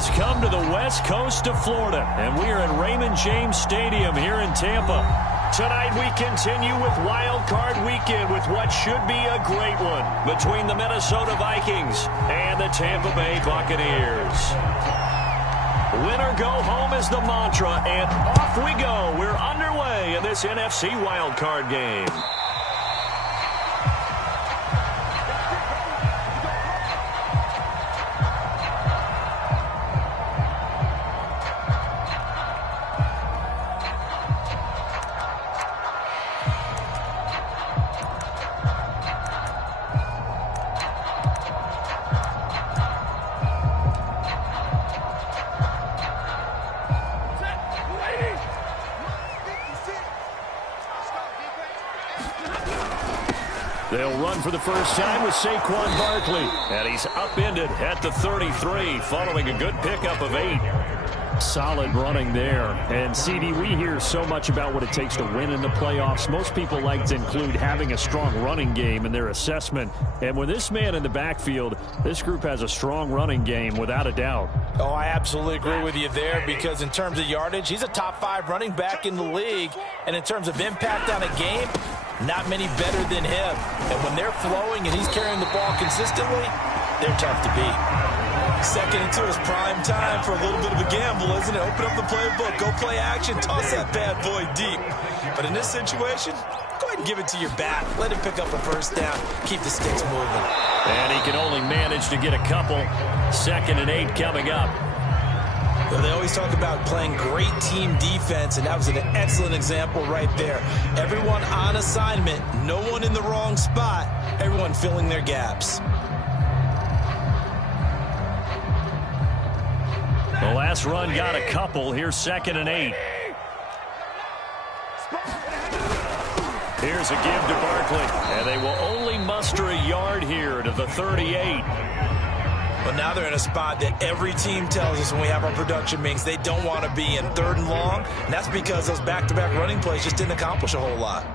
has come to the west coast of Florida, and we are at Raymond James Stadium here in Tampa. Tonight we continue with Wild Card Weekend with what should be a great one between the Minnesota Vikings and the Tampa Bay Buccaneers. Win or go home is the mantra, and off we go. We're underway in this NFC Wild Card game. They'll run for the first time with Saquon Barkley. And he's upended at the 33 following a good pickup of 8. Solid running there. And, CD, we hear so much about what it takes to win in the playoffs. Most people like to include having a strong running game in their assessment. And with this man in the backfield, this group has a strong running game without a doubt. Oh, I absolutely agree with you there because in terms of yardage, he's a top 5 running back in the league. And in terms of impact on a game, not many better than him. And when they're flowing and he's carrying the ball consistently, they're tough to beat. 2nd and 2 is prime time for a little bit of a gamble, isn't it? Open up the playbook, go play action, toss that bad boy deep. But in this situation, go ahead and give it to your back. Let him pick up a first down. Keep the sticks moving. And he can only manage to get a couple. 2nd and 8 coming up. Well, they always talk about playing great team defense, and that was an excellent example right there. Everyone on assignment, no one in the wrong spot, everyone filling their gaps. The last run got a couple. Here's 2nd and 8. Here's a give to Barkley, and they will only muster a yard here to the 38. But now they're in a spot that every team tells us when we have our production meetings they don't want to be in 3rd and long, and that's because those back-to-back running plays just didn't accomplish a whole lot.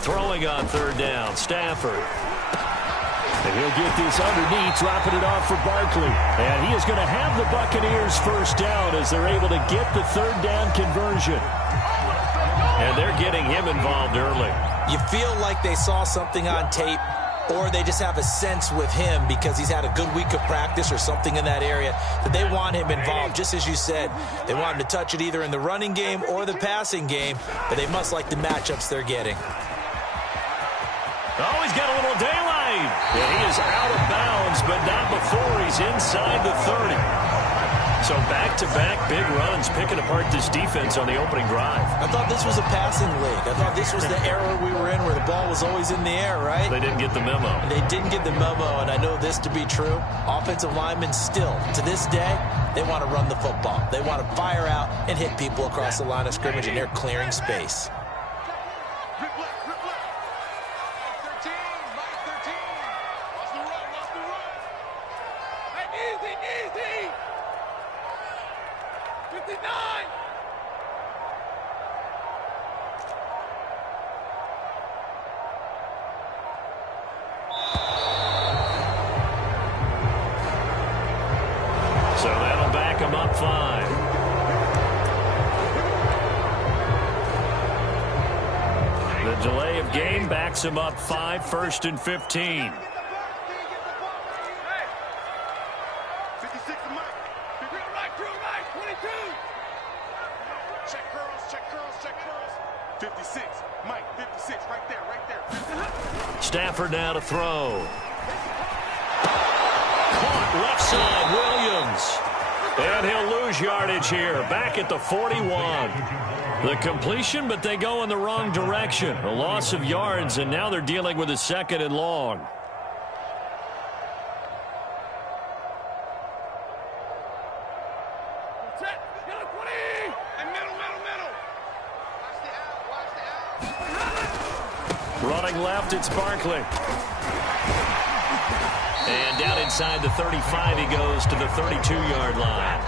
Throwing on 3rd down, Stafford. And he'll get this underneath, dropping it off for Barkley. And he is going to have the Buccaneers first down as they're able to get the 3rd down conversion. And they're getting him involved early. You feel like they saw something on tape, or they just have a sense with him because he's had a good week of practice or something in that area that they want him involved. Just as you said, they want him to touch it either in the running game or the passing game, but they must like the matchups they're getting. Oh, he's got a little daylight. And he is out of bounds, but not before he's inside the 30. So back-to-back big runs, picking apart this defense on the opening drive. I thought this was a passing league. I thought this was the era we were in where the ball was always in the air, right? They didn't get the memo. They didn't get the memo, and I know this to be true. Offensive linemen still, to this day, they want to run the football. They want to fire out and hit people across the line of scrimmage, and they're clearing space. So that'll back him up 5. The delay of game backs him up 5, 1st and 15. Stafford now to throw. Caught left side, Williams. And he'll lose yardage here, back at the 41. The completion, but they go in the wrong direction. A loss of yards, and now they're dealing with a 2nd and long. Running left, it's Barkley. And down inside the 35, he goes to the 32-yard line.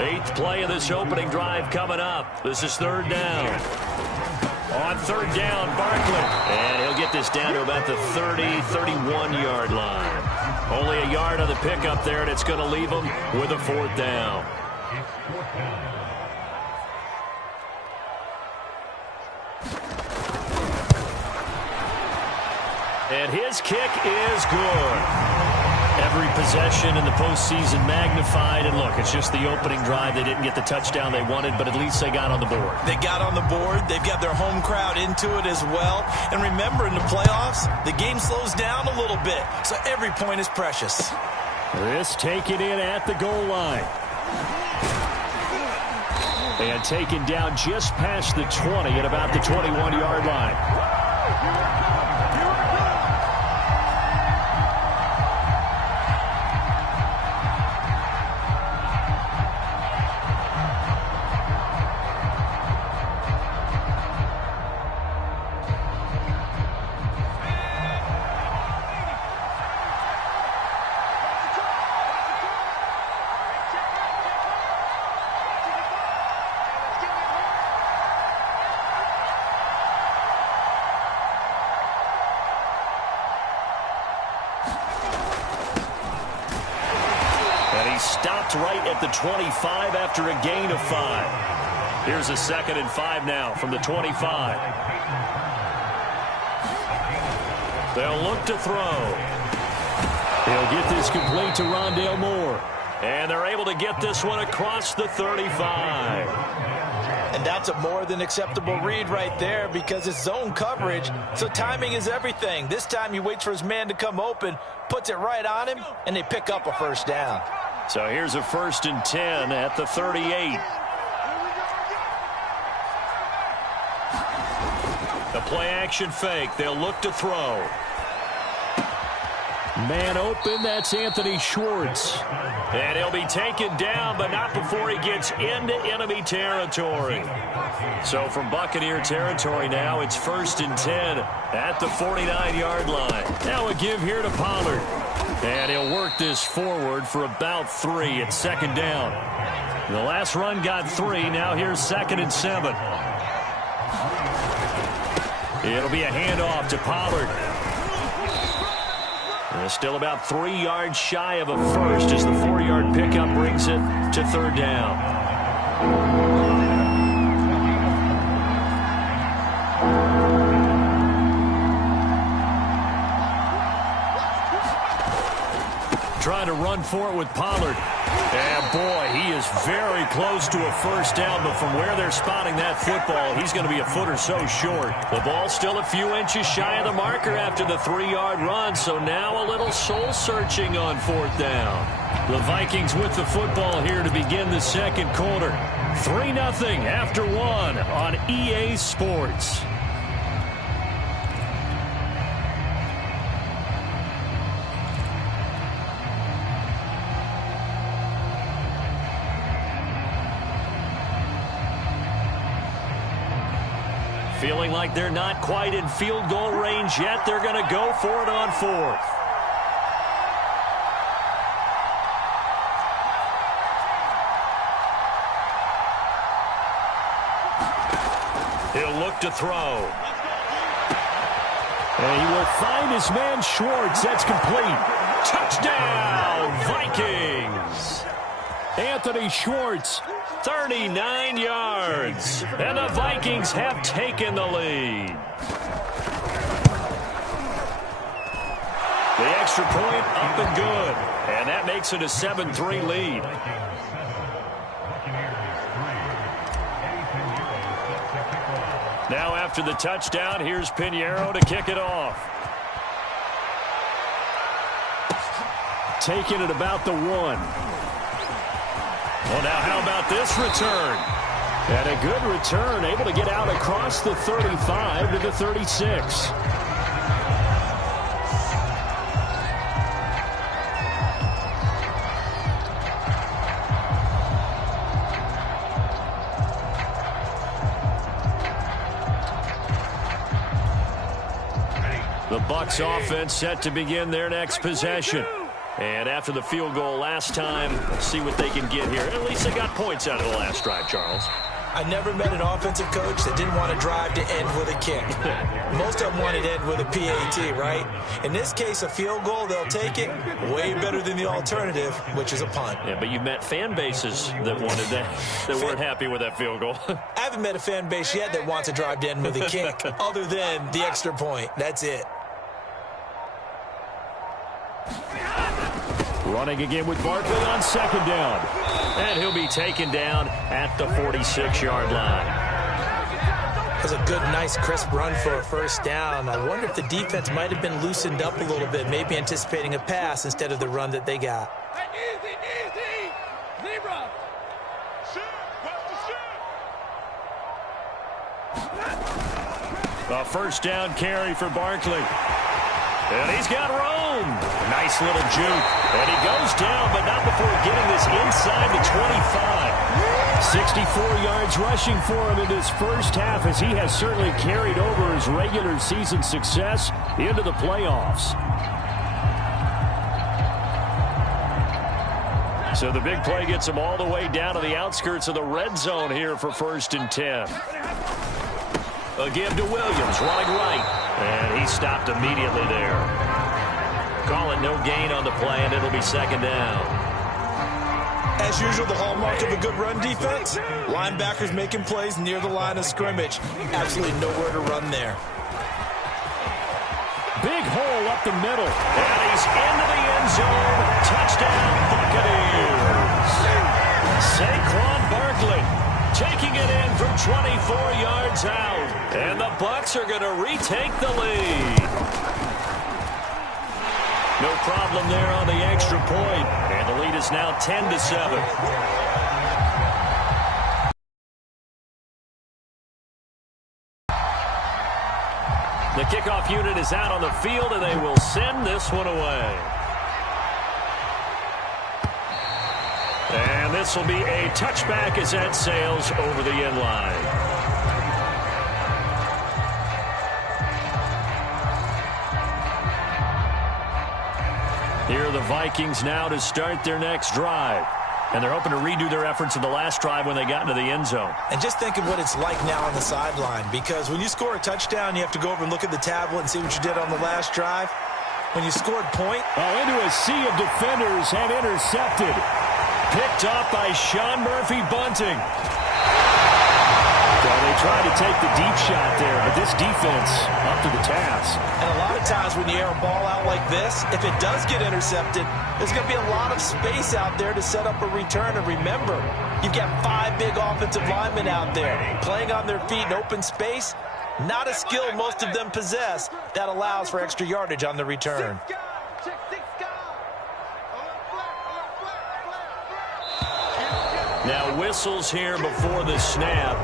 8th play of this opening drive coming up. This is 3rd down. On 3rd down, Barkley. And he'll get this down to about the 30, 31-yard line. Only a yard on the pickup there, and it's going to leave him with a 4th down. And his kick is good. Every possession in the postseason magnified. And look, it's just the opening drive. They didn't get the touchdown they wanted, but at least they got on the board. They got on the board. They've got their home crowd into it as well. And remember, in the playoffs, the game slows down a little bit. So every point is precious. This taken in at the goal line. And taken down just past the 20 at about the 21-yard line. Stopped right at the 25 after a gain of 5. Here's a 2nd and 5 now from the 25. They'll look to throw. He'll get this complete to Rondale Moore. And they're able to get this one across the 35. And that's a more than acceptable read right there because it's zone coverage, so timing is everything. This time he waits for his man to come open, puts it right on him, and they pick up a 1st down. So here's a 1st and 10 at the 38. The play action fake. They'll look to throw. Man open, that's Anthony Schwartz. And he'll be taken down, but not before he gets into enemy territory. So from Buccaneer territory now, it's 1st and 10 at the 49-yard line. Now a give here to Pollard. And he'll work this forward for about 3 at 2nd down. The last run got 3. Now here's 2nd and 7. It'll be a handoff to Pollard. And still about 3 yards shy of a 1st as the 4-yard pickup brings it to 3rd down. Trying to run for it with Pollard. And boy, he is very close to a 1st down, but from where they're spotting that football, he's going to be a foot or so short. The ball's still a few inches shy of the marker after the 3-yard run, so now a little soul-searching on 4th down. The Vikings with the football here to begin the 2nd quarter. 3-0 after 1 on EA Sports. Feeling like they're not quite in field goal range yet. They're going to go for it on 4th. He'll look to throw. And he will find his man Schwartz. That's complete. Touchdown, Vikings. Anthony Schwartz, 39 yards. And the Vikings have taken the lead. The extra point up and good. And that makes it a 7-3 lead. Now after the touchdown, here's Pinheiro to kick it off. Taking it about the 1. Well, now how about this return? And a good return, able to get out across the 35 to the 36. The Bucs offense set to begin their next possession. And after the field goal last time, let's see what they can get here. At least they got points out of the last drive, Charles. I never met an offensive coach that didn't want to drive to end with a kick. Most of them wanted to end with a PAT, right? In this case, a field goal, they'll take it. Way better than the alternative, which is a punt. Yeah, but you've met fan bases that wanted that, that weren't happy with that field goal. I haven't met a fan base yet that wants to drive to end with a kick, other than the extra point. That's it. Running again with Barkley on second down. And he'll be taken down at the 46-yard line. That was a good, nice, crisp run for a first down. I wonder if the defense might have been loosened up a little bit, maybe anticipating a pass instead of the run that they got. A first down carry for Barkley. And he's got room. Nice little juke. And he goes down, but not before getting this inside the 25. 64 yards rushing for him in this first half, as he has certainly carried over his regular season success into the playoffs. So the big play gets him all the way down to the outskirts of the red zone here for 1st and 10. A give to Williams, running right. And he stopped immediately there. Call it no gain on the play, and it'll be second down. As usual, the hallmark of a good run defense, linebackers making plays near the line of scrimmage. Absolutely nowhere to run there. Big hole up the middle. And he's into the end zone. Touchdown, Buccaneers. Saquon Barkley taking it in from 24 yards out. And the Bucs are going to retake the lead. No problem there on the extra point. And the lead is now 10-7. The kickoff unit is out on the field, and they will send this one away. And this will be a touchback as that sails over the end line. Here are the Vikings now to start their next drive. And they're hoping to redo their efforts in the last drive when they got into the end zone. And just think of what it's like now on the sideline, because when you score a touchdown, you have to go over and look at the tablet and see what you did on the last drive. When you scored point. Oh, into a sea of defenders and intercepted. Picked off by Sean Murphy Bunting. So they tried to take the deep shot there, but this defense up to the task. And a lot of times when you air a ball out like this, if it does get intercepted, there's going to be a lot of space out there to set up a return. And remember, you've got 5 big offensive linemen out there playing on their feet in open space. Not a skill most of them possess that allows for extra yardage on the return. Now whistles here before the snap.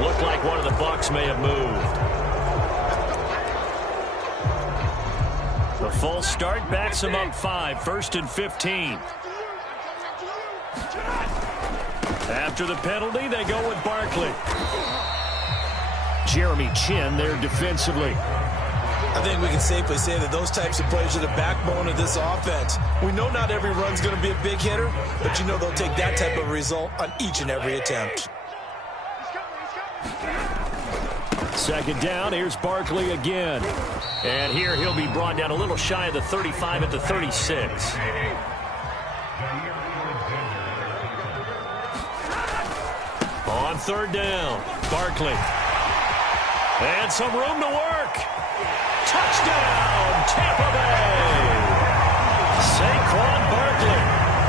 Looked like one of the Bucs may have moved. The full start backs him up 5, 1st and 15. After the penalty, they go with Barkley. Jeremy Chin there defensively. I think we can safely say that those types of plays are the backbone of this offense. We know not every run's going to be a big hitter, but you know they'll take that type of result on each and every attempt. Second down, here's Barkley again. And here he'll be brought down a little shy of the 35 at the 36. On 3rd down, Barkley. And some room to work. Touchdown, Tampa Bay. Saquon Barkley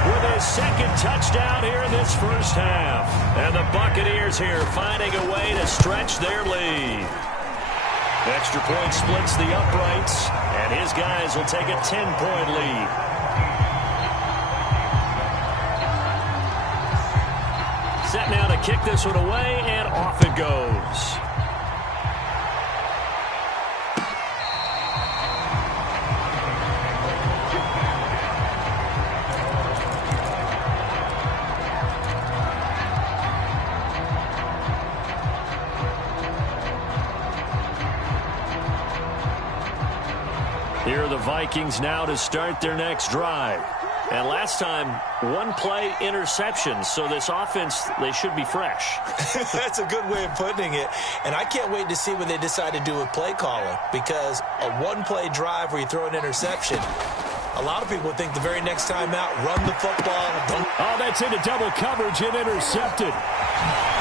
with his 2nd touchdown here in this first half. And the Buccaneers here finding a way to stretch their lead. Extra point splits the uprights, and his guys will take a 10-point lead. Set now to kick this one away, and off it goes. Vikings now to start their next drive. And last time, one-play interception, so this offense, they should be fresh. That's a good way of putting it. And I can't wait to see what they decide to do with play calling, because a one-play drive where you throw an interception, a lot of people think the very next time out, run the football. Oh, that's into double coverage and intercepted.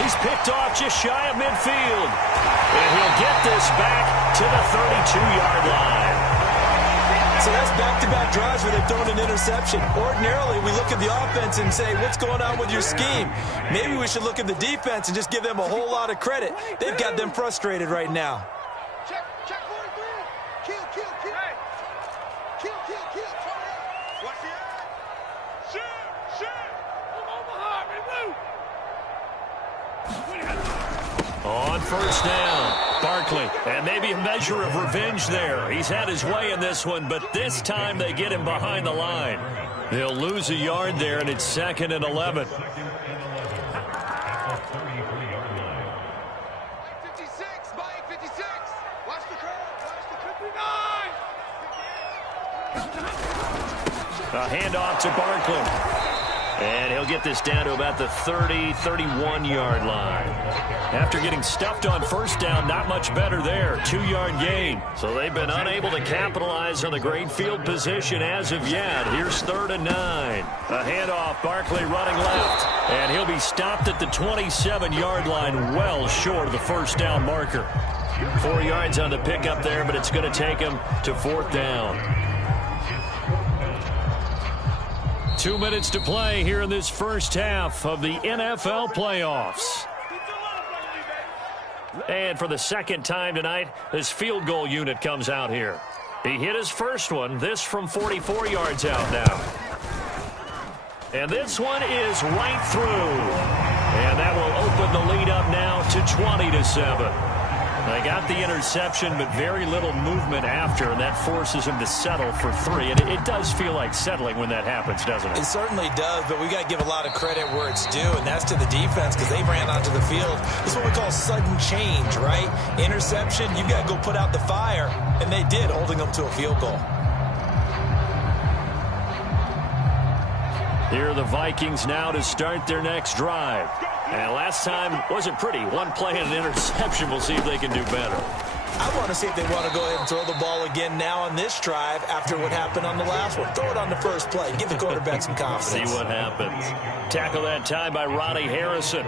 He's picked off just shy of midfield. And he'll get this back to the 32-yard line. So that's back-to-back drives where they've thrown an interception. Ordinarily, we look at the offense and say, what's going on with your scheme? Maybe we should look at the defense and just give them a whole lot of credit. They've got them frustrated right now. Check 4-3. Kill. Hey. Kill. Watch the eye. Shoot. Move behind me, On first down, Barkley. And maybe a measure of revenge there. He's had his way in this one, but this time they get him behind the line. They'll lose a yard there, and it's 2nd and 11. 56, by 56. Watch the crowd. Watch the 59. A handoff to Barkley. And he'll get this down to about the 31-yard line. After getting stuffed on first down, not much better there. 2-yard gain. So they've been unable to capitalize on the great field position as of yet. Here's 3rd and 9. A handoff, Barkley running left. And he'll be stopped at the 27-yard line, well short of the first down marker. 4 yards on the pickup there, but it's going to take him to 4th down. 2 minutes to play here in this first half of the NFL playoffs. And for the second time tonight, this field goal unit comes out here. He hit his first one, this from 44 yards out now. And this one is right through. And that will open the lead up now to 20-7. They got the interception, but very little movement after, and that forces him to settle for 3. And it does feel like settling when that happens, doesn't it? It certainly does, but we got to give a lot of credit where it's due, and that's to the defense, because they ran onto the field. This is what we call sudden change, right? Interception, you got to go put out the fire, and they did, holding them to a field goal. Here are the Vikings now to start their next drive. And last time wasn't pretty. One play and an interception. We'll see if they can do better. I want to see if they want to go ahead and throw the ball again now on this drive after what happened on the last one. Throw it on the first play. Give the quarterback some confidence. See what happens. Tackle that time by Ronnie Harrison.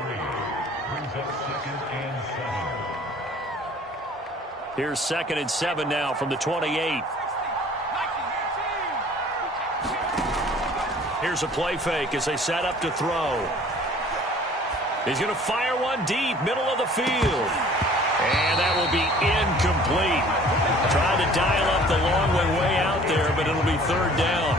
Here's 2nd and 7 now from the 28. Here's a play fake as they set up to throw. He's going to fire one deep, middle of the field. And that will be incomplete. Trying to dial up the long way out there, but it'll be 3rd down.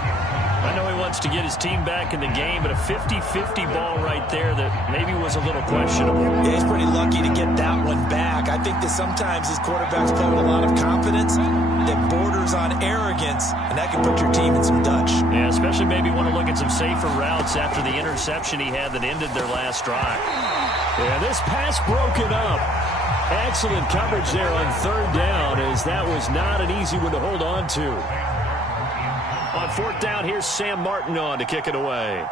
I know he wants to get his team back in the game, but a 50-50 ball right there that maybe was a little questionable. Yeah, he's pretty lucky to get that one back. I think that sometimes his quarterbacks play with a lot of confidence that borders on arrogance, and that can put your team in some Dutch. Yeah, especially maybe want to look at some safer routes after the interception he had that ended their last drive. Yeah, this pass broken up. Excellent coverage there on 3rd down, as that was not an easy one to hold on to. On 4th down, here's Sam Martin on to kick it away.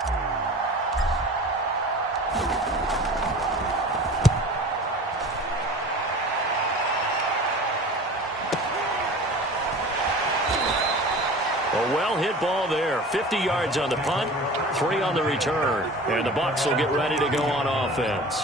A well-hit ball there. 50 yards on the punt, 3 on the return. And the Bucs will get ready to go on offense.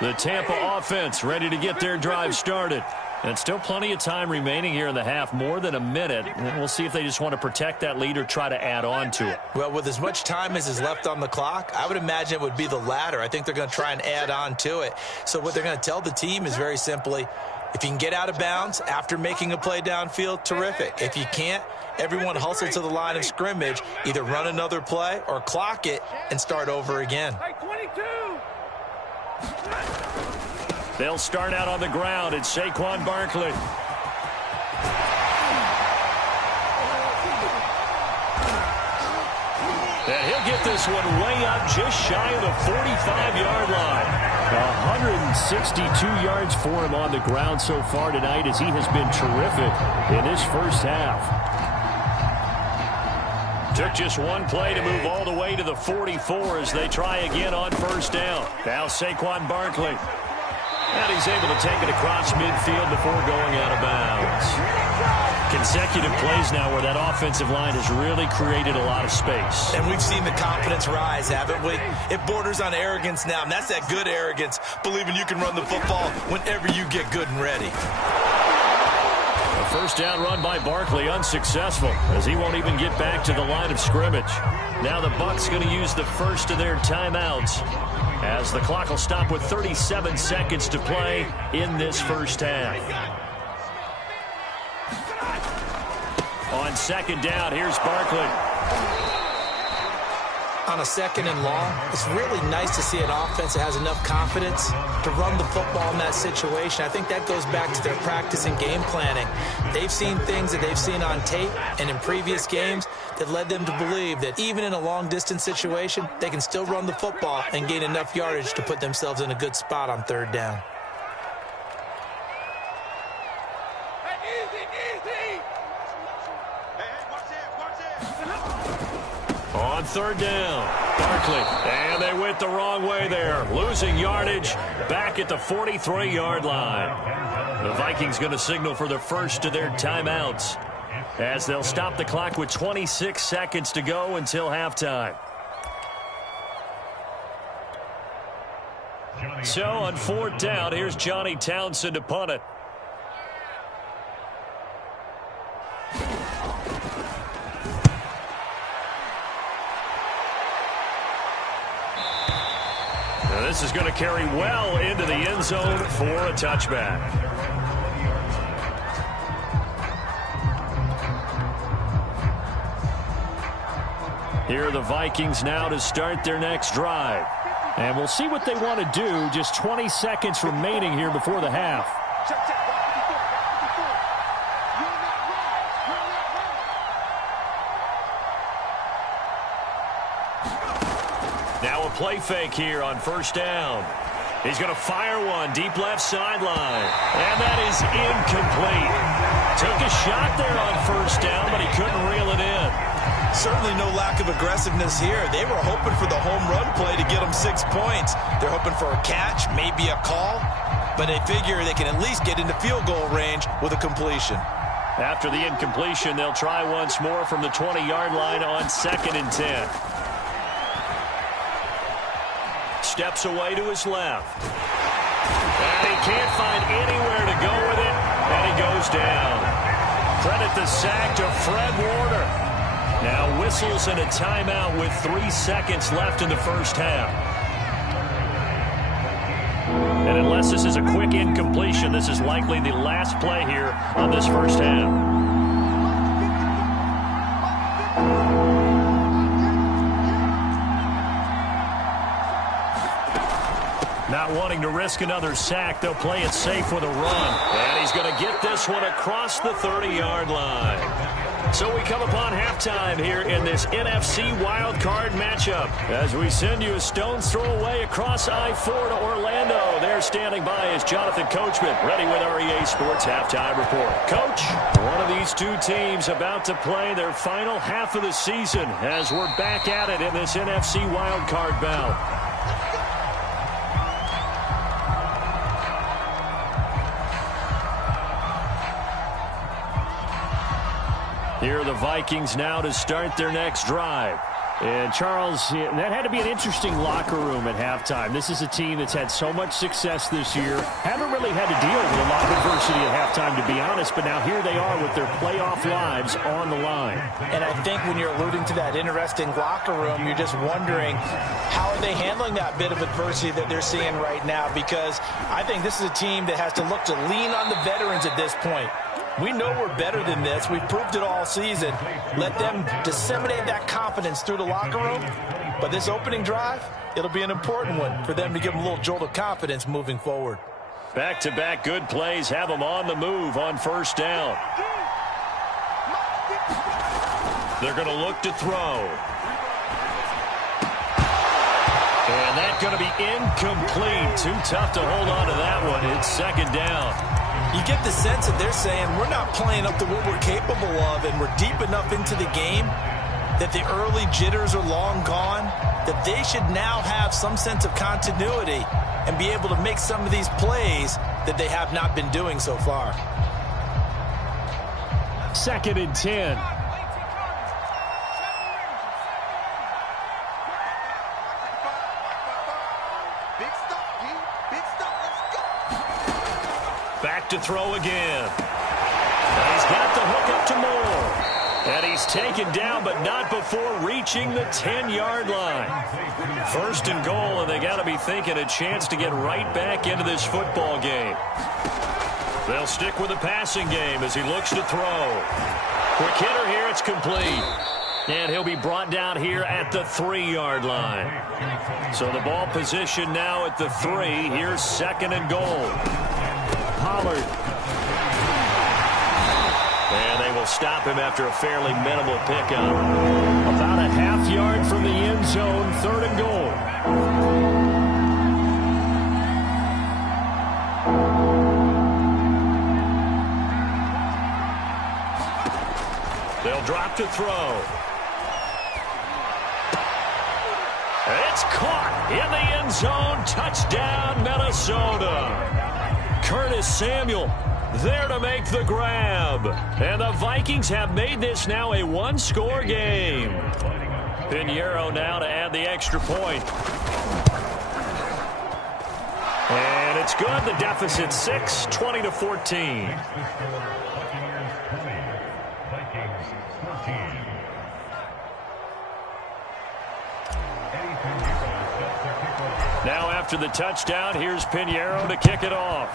The Tampa offense ready to get their drive started. And still plenty of time remaining here in the half, more than a minute. And we'll see if they just want to protect that lead or try to add on to it. Well, with as much time as is left on the clock, I would imagine it would be the latter. I think they're going to try and add on to it. So what they're going to tell the team is very simply, if you can get out of bounds after making a play downfield, terrific. If you can't, everyone hustle to the line of scrimmage, either run another play or clock it and start over again. They'll start out on the ground. It's Saquon Barkley. And he'll get this one way up just shy of the 45-yard line. 162 yards for him on the ground so far tonight, as he has been terrific in this first half. Took just one play to move all the way to the 44 as they try again on first down. Now Saquon Barkley. And he's able to take it across midfield before going out of bounds. Consecutive plays now where that offensive line has really created a lot of space. And we've seen the confidence rise, haven't we? It borders on arrogance now, and that's that good arrogance, believing you can run the football whenever you get good and ready. A first down run by Barkley unsuccessful, as he won't even get back to the line of scrimmage. Now the Bucs going to use the first of their timeouts, as the clock will stop with 37 seconds to play in this first half. On second down, here's Barkley. On a second and long, it's really nice to see an offense that has enough confidence to run the football in that situation. I think that goes back to their practice and game planning. They've seen things that they've seen on tape and in previous games that led them to believe that even in a long-distance situation, they can still run the football and gain enough yardage to put themselves in a good spot on third down. On third down, Barkley, and they went the wrong way there, losing yardage back at the 43-yard line. The Vikings going to signal for the first of their timeouts, as they'll stop the clock with 26 seconds to go until halftime. So on fourth down, here's Johnny Townsend to punt it. This is going to carry well into the end zone for a touchback. Here are the Vikings now to start their next drive. And we'll see what they want to do. Just 20 seconds remaining here before the half. Now a play fake here on first down. He's going to fire one deep left sideline. And that is incomplete. Took a shot there on first down, but he couldn't reel it in. Certainly no lack of aggressiveness here. They were hoping for the home run play to get them 6 points. They're hoping for a catch, maybe a call, but they figure they can at least get into field goal range with a completion. After the incompletion, they'll try once more from the 20-yard line on 2nd and 10. Steps away to his left. And he can't find anywhere to go with it, and he goes down. Credit the sack to Fred Warner. Now whistles and a timeout with 3 seconds left in the first half. And unless this is a quick incompletion, this is likely the last play here on this first half. Not wanting to risk another sack, they'll play it safe with a run. And he's going to get this one across the 30-yard line. So we come upon halftime here in this NFC wildcard matchup, as we send you a stone's throw away across I-4 to Orlando. There standing by is Jonathan Coachman, ready with our EA Sports Halftime Report. Coach, one of these two teams about to play their final half of the season as we're back at it in this NFC wildcard bout. Here are the Vikings now to start their next drive. And, Charles, that had to be an interesting locker room at halftime. This is a team that's had so much success this year. Haven't really had to deal with a lot of adversity at halftime, to be honest. But now here they are with their playoff lives on the line. And I think when you're alluding to that interesting locker room, you're just wondering how are they handling that bit of adversity that they're seeing right now? Because I think this is a team that has to look to lean on the veterans at this point. We know we're better than this. We've proved it all season. Let them disseminate that confidence through the locker room. But this opening drive, it'll be an important one for them to give them a little jolt of confidence moving forward. Back-to-back good plays have them on the move on first down. They're going to look to throw. And that's going to be incomplete. Too tough to hold on to that one. It's second down. You get the sense that they're saying we're not playing up to what we're capable of, and we're deep enough into the game that the early jitters are long gone, that they should now have some sense of continuity and be able to make some of these plays that they have not been doing so far. Second and 10. Back to throw again. And he's got the hook up to Moore. And he's taken down, but not before reaching the 10-yard line. First and goal, and they got to be thinking a chance to get right back into this football game. They'll stick with the passing game as he looks to throw. Quick hitter here, it's complete. And he'll be brought down here at the 3-yard line. So the ball position now at the 3. Here's second and goal. Pollard. And they will stop him after a fairly minimal pickup. About a half yard from the end zone, third and goal. They'll drop to throw. It's caught in the end zone. Touchdown, Minnesota. Curtis Samuel there to make the grab. And the Vikings have made this now a one-score game. Pinheiro now to add the extra point. And it's good. The deficit 6, 20-14. Now after the touchdown, here's Pinheiro to kick it off.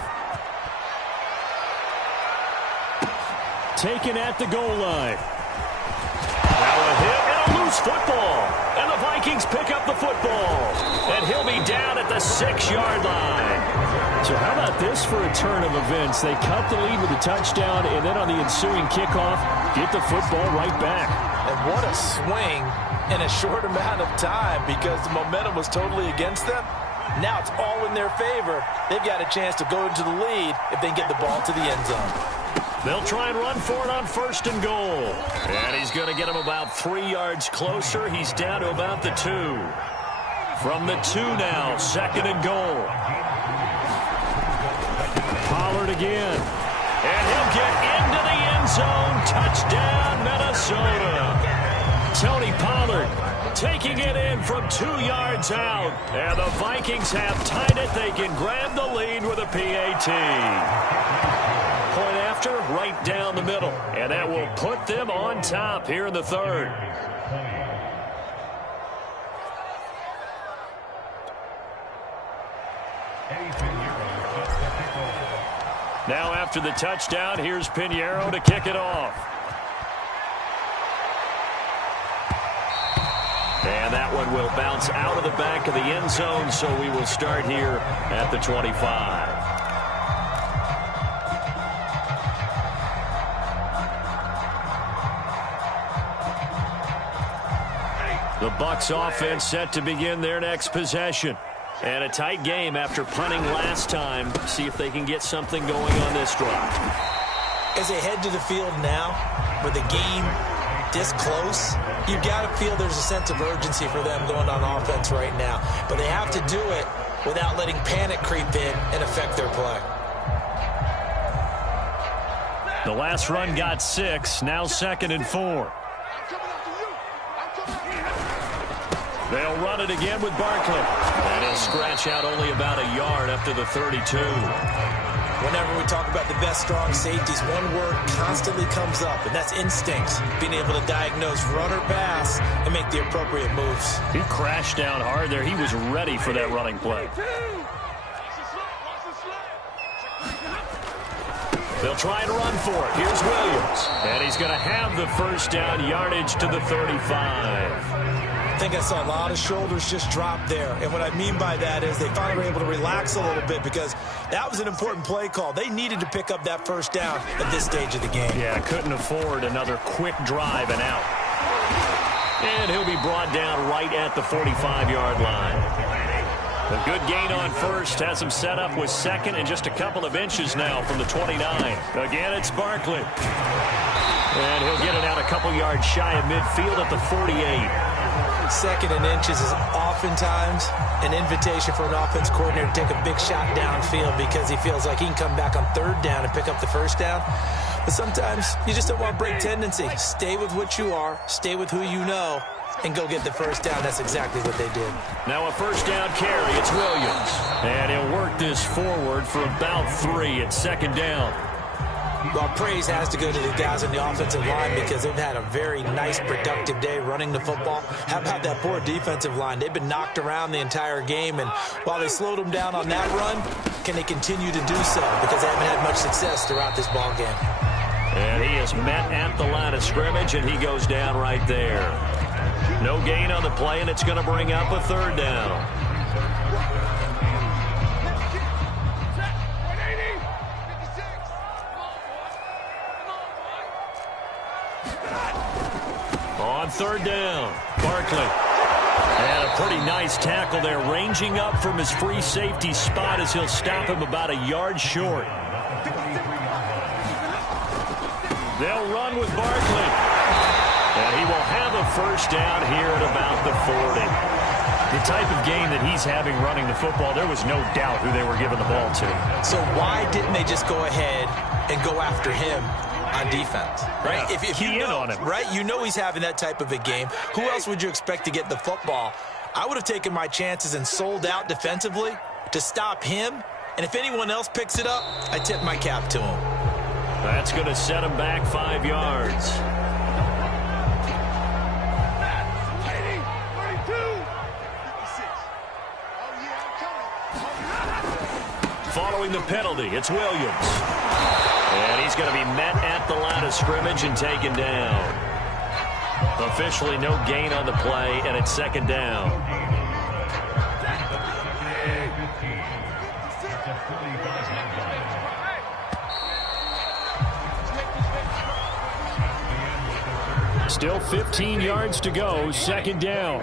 Taken at the goal line. Now a hit and a loose football. And the Vikings pick up the football. And he'll be down at the 6-yard line. So how about this for a turn of events? They cut the lead with a touchdown, and then on the ensuing kickoff, get the football right back. And what a swing in a short amount of time, because the momentum was totally against them. Now it's all in their favor. They've got a chance to go into the lead if they get the ball to the end zone. They'll try and run for it on first and goal. And he's going to get him about 3 yards closer. He's down to about the 2. From the 2 now, second and goal. Pollard again. And he'll get into the end zone. Touchdown, Minnesota. Tony Pollard taking it in from 2 yards out. And the Vikings have tied it. They can grab the lead with a PAT. Point after, right down the middle. And that will put them on top here in the third. Now after the touchdown, here's Pinheiro to kick it off. And that one will bounce out of the back of the end zone, so we will start here at the 25. The Bucs offense set to begin their next possession. And a tight game after punting last time. See if they can get something going on this drive. As they head to the field now, with the game this close, you've got to feel there's a sense of urgency for them going on offense right now. But they have to do it without letting panic creep in and affect their play. The last run got 6, now second and 4. They'll run it again with Barkley. And he'll scratch out only about a yard up to the 32. Whenever we talk about the best strong safeties, one word constantly comes up, and that's instinct. Being able to diagnose run or pass and make the appropriate moves. He crashed down hard there. He was ready for that running play. They'll try and run for it. Here's Williams. And he's going to have the first down, yardage to the 35. I think I saw a lot of shoulders just drop there. And what I mean by that is they finally were able to relax a little bit, because that was an important play call. They needed to pick up that first down at this stage of the game. Yeah, couldn't afford another quick drive and out. And he'll be brought down right at the 45-yard line. A good gain on first has him set up with second and just a couple of inches now from the 29. Again, it's Barkley. And he'll get it out a couple yards shy of midfield at the 48. Second and inches is oftentimes an invitation for an offense coordinator to take a big shot downfield because he feels like he can come back on third down and pick up the first down. But sometimes you just don't want to break tendency. Stay with what you are, stay with who you know, and go get the first down. That's exactly what they did. Now a first down carry. It's Williams. And he'll work this forward for about 3 at second down. Well, praise has to go to the guys on the offensive line because they've had a very nice, productive day running the football. How about that poor defensive line? They've been knocked around the entire game, and while they slowed them down on that run, can they continue to do so? Because they haven't had much success throughout this ball game. And he is met at the line of scrimmage, and he goes down right there. No gain on the play, and it's going to bring up a third down. On third down, Barkley. And a pretty nice tackle there, ranging up from his free safety spot as he'll stop him about a yard short. They'll run with Barkley. And he will have a first down here at about the 40. The type of game that he's having running the football, there was no doubt who they were giving the ball to. So why didn't they just go ahead and go after him on defense, right? Yeah, if you know, on him. right, you know he's having that type of a game. Who else would you expect to get the football? I would have taken my chances and sold out defensively to stop him. And if anyone else picks it up, I tip my cap to him. That's going to set him back 5 yards. Following the penalty, it's Williams. And he's going to be met at the line of scrimmage and taken down. Officially no gain on the play, and it's second down. Still 15 yards to go, second down.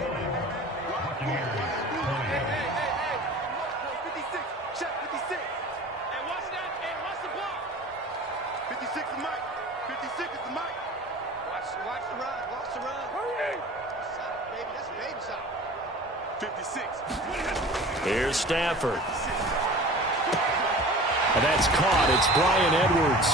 Here's Stafford. And that's caught. It's Bryan Edwards.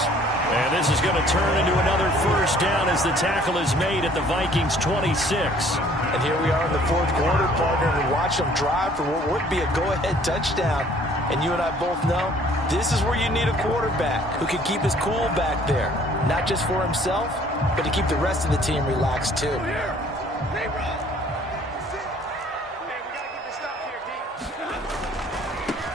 And this is going to turn into another first down as the tackle is made at the Vikings 26. And here we are in the fourth quarter, partner, and we watch them drive for what would be a go-ahead touchdown. And you and I both know this is where you need a quarterback who can keep his cool back there. Not just for himself, but to keep the rest of the team relaxed too.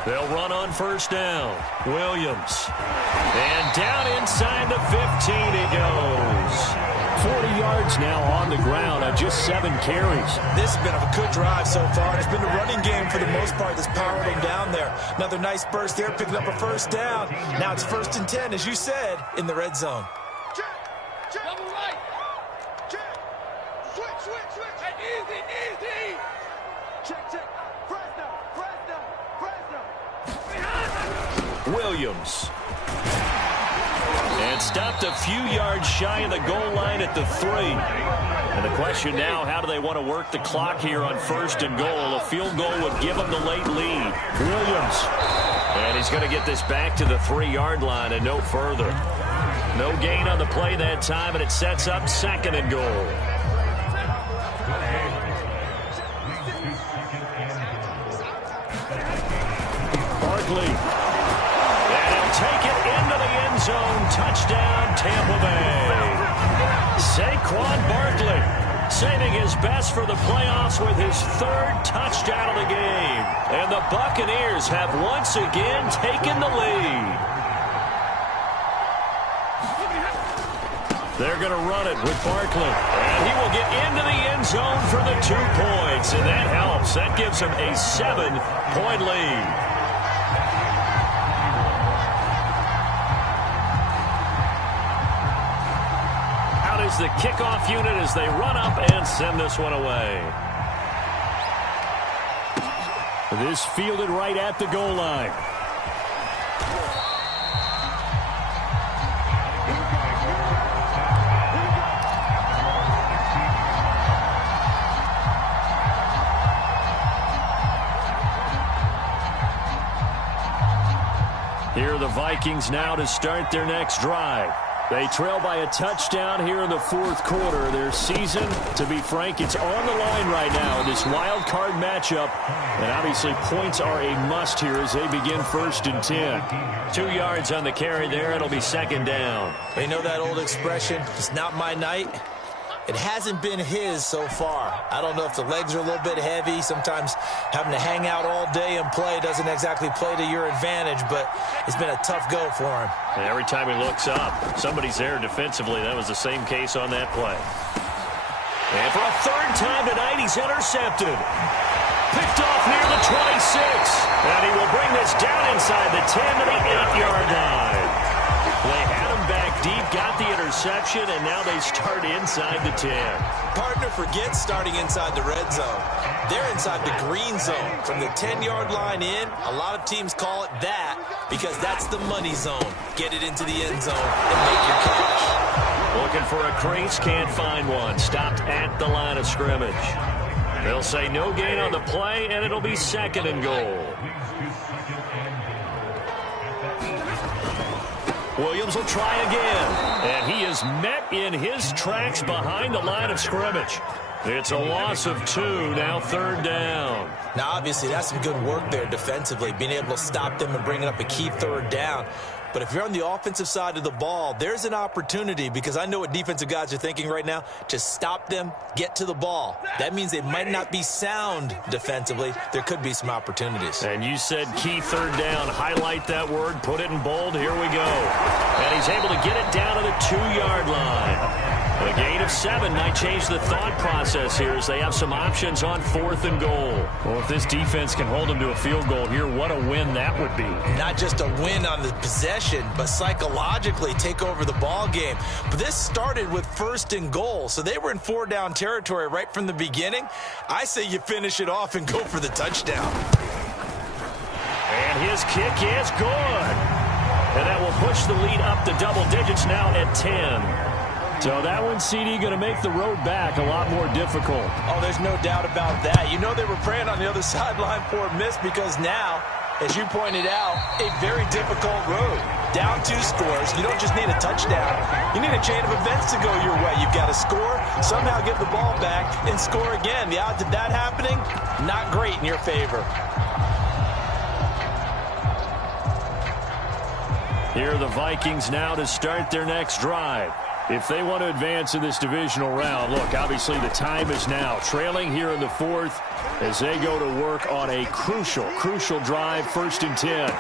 They'll run on first down. Williams. And down inside the 15 he goes. 40 yards now on the ground on just 7 carries. This has been a good drive so far. It's been the running game for the most part that's powered him down there. Another nice burst there, picking up a first down. Now it's 1st and 10, as you said, in the red zone. Check. Double right. Check. Switch. Hey, easy. Check. Williams. And stopped a few yards shy of the goal line at the 3. And the question now, how do they want to work the clock here on 1st and goal? A field goal would give them the late lead. Williams. And he's going to get this back to the 3-yard line and no further. No gain on the play that time, and it sets up 2nd and goal. Barkley. Take it into the end zone. Touchdown, Tampa Bay. Saquon Barkley saving his best for the playoffs with his 3rd touchdown of the game. And the Buccaneers have once again taken the lead. They're going to run it with Barkley. And he will get into the end zone for the 2 points. And that helps. That gives him a 7-point lead. The kickoff unit as they run up and send this one away. This fielded right at the goal line. Here are the Vikings now to start their next drive. They trail by a touchdown here in the fourth quarter. Their season, to be frank, it's on the line right now in this wild card matchup. And obviously points are a must here as they begin 1st and 10. 2 yards on the carry there. It'll be 2nd down. You know that old expression, it's not my night? It hasn't been his so far. I don't know if the legs are a little bit heavy. Sometimes having to hang out all day and play doesn't exactly play to your advantage, but it's been a tough go for him. And every time he looks up, somebody's there defensively. That was the same case on that play. And for a 3rd time tonight, he's intercepted. Picked off near the 26. And he will bring this down inside the 10 to the 8-yard line. They had him back deep, got the interception, and now they start inside the 10. Partner forgets starting inside the red zone. They're inside the green zone. From the 10-yard line in, a lot of teams call it that because that's the money zone. Get it into the end zone and make your cash. Looking for a crease, can't find one. Stopped at the line of scrimmage. They'll say no gain on the play, and it'll be 2nd and goal. Williams will try again, and he is met in his tracks behind the line of scrimmage. It's a loss of 2, now 3rd down. Now, obviously, that's some good work there defensively, being able to stop them and bringing up a key 3rd down. But if you're on the offensive side of the ball, there's an opportunity, because I know what defensive guys are thinking right now, to stop them, get to the ball. That means they might not be sound defensively. There could be some opportunities. And you said key 3rd down. Highlight that word, put it in bold. Here we go. And he's able to get it down to the 2-yard line. A gain of 7 might change the thought process here as they have some options on 4th and goal. Well, if this defense can hold them to a field goal here, what a win that would be. Not just a win on the possession, but psychologically take over the ball game. But this started with 1st and goal, so they were in 4-down territory right from the beginning. I say you finish it off and go for the touchdown. And his kick is good. And that will push the lead up to double digits now at 10. So that one, CD, going to make the road back a lot more difficult. Oh, there's no doubt about that. You know they were praying on the other sideline for a miss because now, as you pointed out, a very difficult road. Down 2 scores. You don't just need a touchdown. You need a chain of events to go your way. You've got to score, somehow get the ball back, and score again. The odds of that happening, not great in your favor. Here are the Vikings now to start their next drive. If they want to advance in this divisional round, look, obviously the time is now. Trailing here in the 4th as they go to work on a crucial drive, 1st and 10.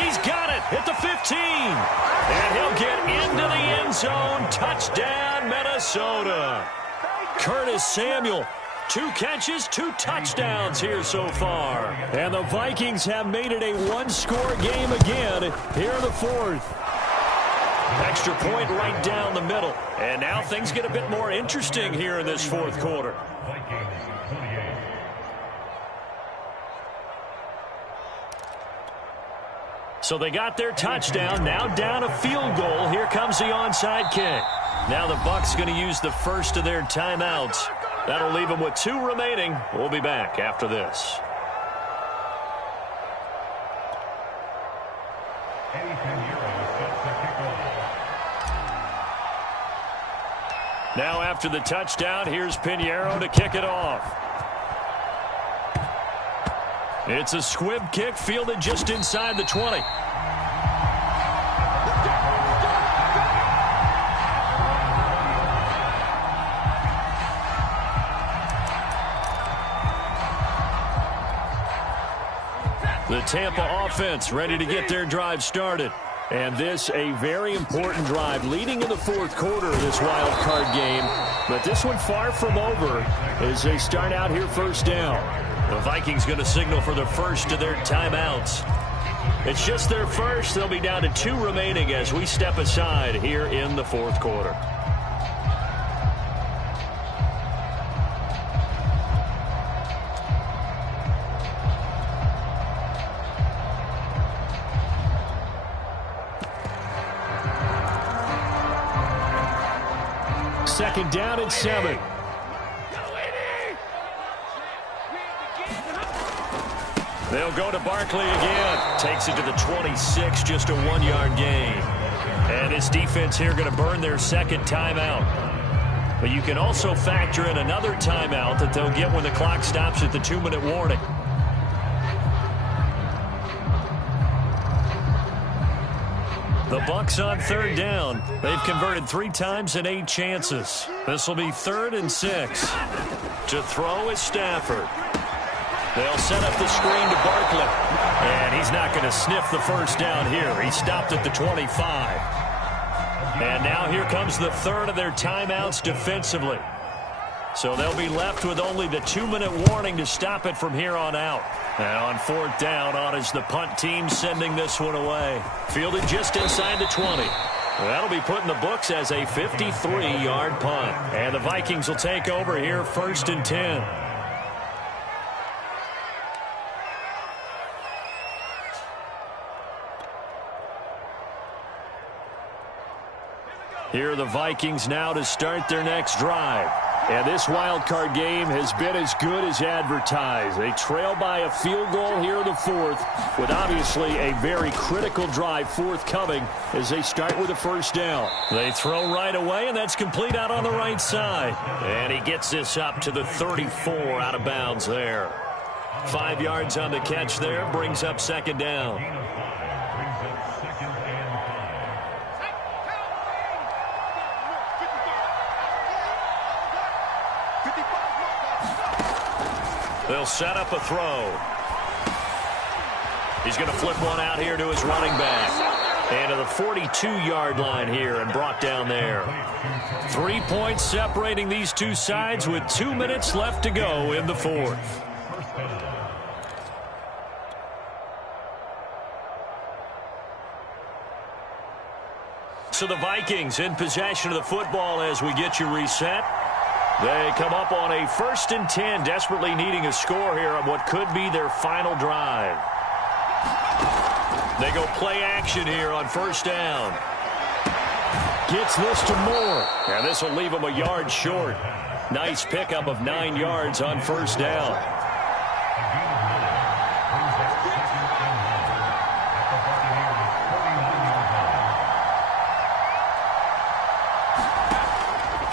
He's got it at the 15. And he'll get into the end zone. Touchdown, Minnesota. Curtis Samuel, 2 catches, 2 touchdowns here so far. And the Vikings have made it a 1-score game again here in the 4th. Extra point right down the middle. And now things get a bit more interesting here in this 4th quarter. So they got their touchdown. Now down a field goal. Here comes the onside kick. Now the Bucs going to use the first of their timeouts. That'll leave them with 2 remaining. We'll be back after this. Now after the touchdown, here's Pinheiro to kick it off. It's a squib kick fielded just inside the 20. The Tampa offense ready to get their drive started. And this a very important drive leading in the 4th quarter of this wild card game. But this one far from over as they start out here 1st down. The Vikings going to signal for the first of their timeouts. It's just their first. They'll be down to 2 remaining as we step aside here in the 4th quarter. Second down and 7. They'll go to Barkley again. Takes it to the 26, just a 1-yard gain. And this defense here going to burn their second timeout. But you can also factor in another timeout that they'll get when the clock stops at the 2-minute warning. The Bucs on third down. They've converted 3 times in 8 chances. This will be 3rd and 6. To throw is Stafford. They'll set up the screen to Barkley. And he's not going to sniff the first down here. He stopped at the 25. And now here comes the 3rd of their timeouts defensively. So they'll be left with only the 2-minute warning to stop it from here on out. And on 4th down, on is the punt team sending this one away. Fielded just inside the 20. That'll be put in the books as a 53-yard punt. And the Vikings will take over here 1st and 10. Here are the Vikings now to start their next drive. And this wild card game has been as good as advertised. They trail by a field goal here in the 4th, with obviously a very critical drive forthcoming as they start with a first down. They throw right away, and that's complete out on the right side. And he gets this up to the 34, out of bounds there. 5 yards on the catch there, brings up 2nd down. They'll set up a throw. He's going to flip one out here to his running back. And to the 42-yard line here and brought down there. 3 points separating these two sides with 2 minutes left to go in the 4th. So the Vikings in possession of the football as we get you reset. They come up on a 1st and 10, desperately needing a score here on what could be their final drive. They go play action here on 1st down. Gets this to Moore. And this will leave him a yard short. Nice pickup of 9 yards on 1st down.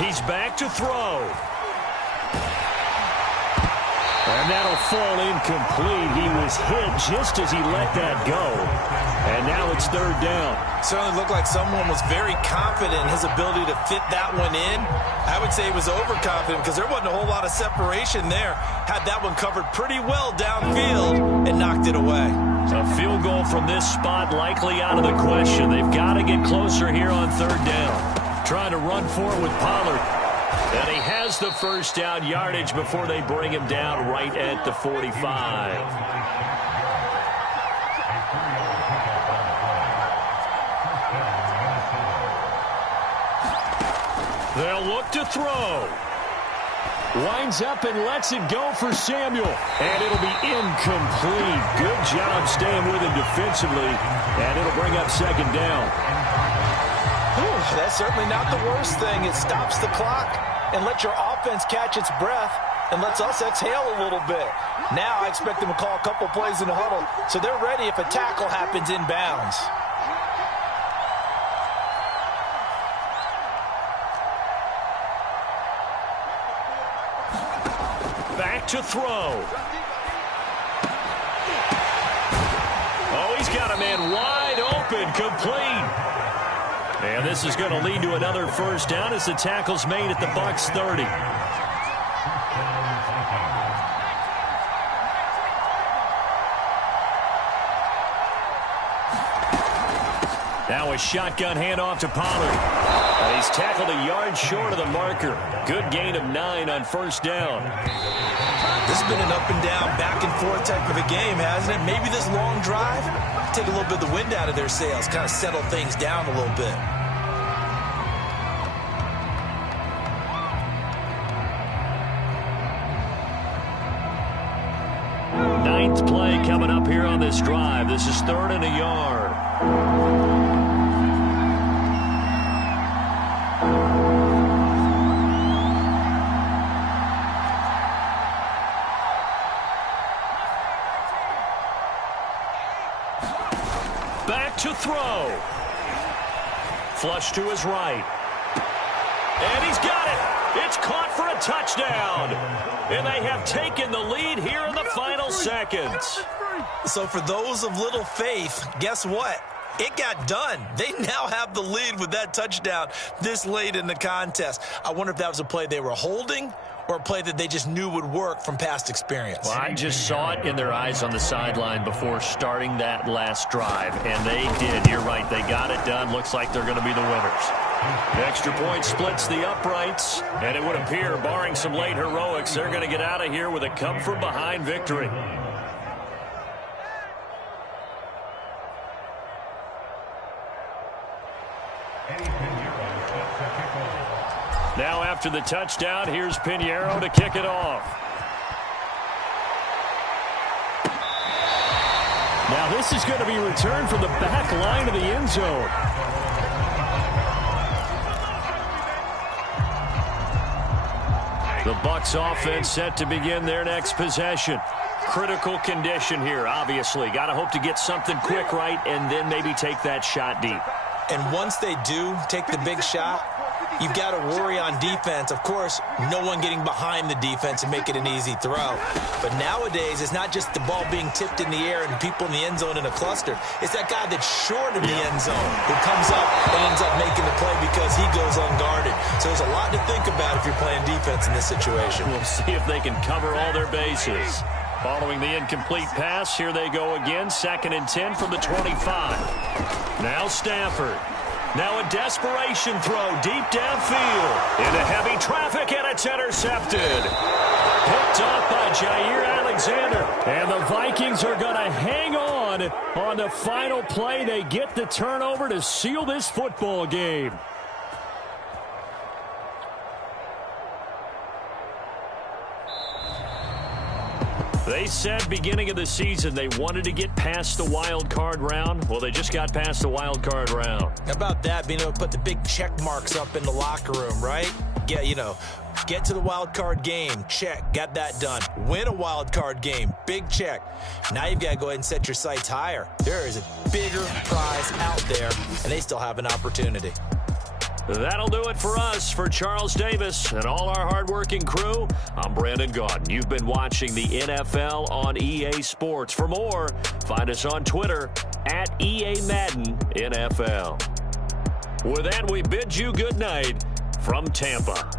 He's back to throw. And that'll fall incomplete. He was hit just as he let that go. And now it's 3rd down. Certainly looked like someone was very confident in his ability to fit that one in. I would say he was overconfident because there wasn't a whole lot of separation there. Had that one covered pretty well downfield and knocked it away. A field goal from this spot likely out of the question. They've got to get closer here on 3rd down. Trying to run for it with Pollard. And he has the first down yardage before they bring him down right at the 45. They'll look to throw. Winds up and lets it go for Samuel. And it'll be incomplete. Good job staying with him defensively. And it'll bring up 2nd down. That's certainly not the worst thing. It stops the clock and lets your offense catch its breath and lets us exhale a little bit. Now I expect them to call a couple plays in the huddle so they're ready if a tackle happens inbounds. Back to throw. Oh, he's got a man wide open, complete. And this is going to lead to another first down as the tackle's made at the Bucs 30. Now a shotgun handoff to Pollard. And he's tackled a yard short of the marker. Good gain of 9 on 1st down. This has been an up and down, back and forth type of a game, hasn't it? Maybe this long drive, take a little bit of the wind out of their sails, kind of settle things down a little bit. Ninth play coming up here on this drive. This is 3rd and a yard. to throw. Flush to his right. And he's got it. It's caught for a touchdown. And they have taken the lead here in the final seconds. So for those of little faith, guess what? It got done. They now have the lead with that touchdown this late in the contest. I wonder if that was a play they were holding or a play that they just knew would work from past experience. Well, I just saw it in their eyes on the sideline before starting that last drive, and they did. You're right. They got it done. Looks like they're going to be the winners. The extra point splits the uprights, and it would appear, barring some late heroics, they're going to get out of here with a come-from-behind victory. Now after the touchdown, here's Pinheiro to kick it off. Now this is going to be returned from the back line of the end zone. The Bucs offense set to begin their next possession. Critical condition here, obviously. Got to hope to get something quick right and then maybe take that shot deep. And once they do take the big shot, you've got to worry on defense. Of course, no one getting behind the defense and make it an easy throw. But nowadays, it's not just the ball being tipped in the air and people in the end zone in a cluster. It's that guy that's short of the end zone who comes up and ends up making the play because he goes unguarded. So there's a lot to think about if you're playing defense in this situation. We'll see if they can cover all their bases. Following the incomplete pass, here they go again. 2nd and 10 from the 25. Now Stafford. Now a desperation throw deep downfield. Into heavy traffic, and it's intercepted. Picked off by Jair Alexander. And the Vikings are going to hang on the final play. They get the turnover to seal this football game. They said beginning of the season they wanted to get past the wild card round. Well, they just got past the wild card round. How about that, being able to put the big check marks up in the locker room, right? Get to the wild card game, check, got that done. Win a wild card game, big check. Now you've got to go ahead and set your sights higher. There is a bigger prize out there, and they still have an opportunity. That'll do it for us. For Charles Davis and all our hardworking crew, I'm Brandon Gaudin. You've been watching the NFL on EA Sports. For more, find us on Twitter at EA Madden NFL. With that, we bid you good night from Tampa.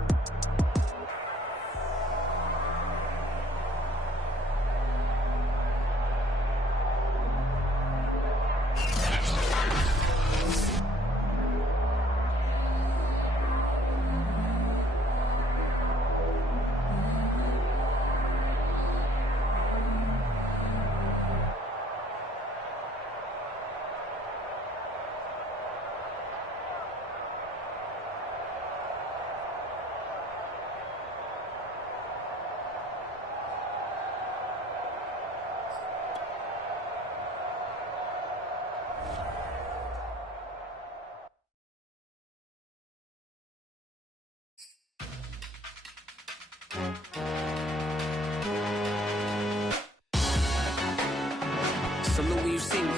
Salute when you see me.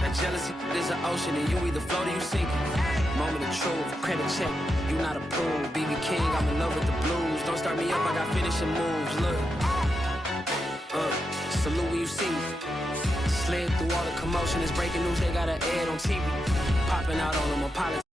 That jealousy is an ocean, and you either float or you sink it. Moment of truth, credit check, you not approved. BB King, I'm in love with the blues. Don't start me up, I got finishing moves. Look, salute when you see me. Slid through all the commotion, it's breaking news, they got an ad on TV. Popping out on them, apologies.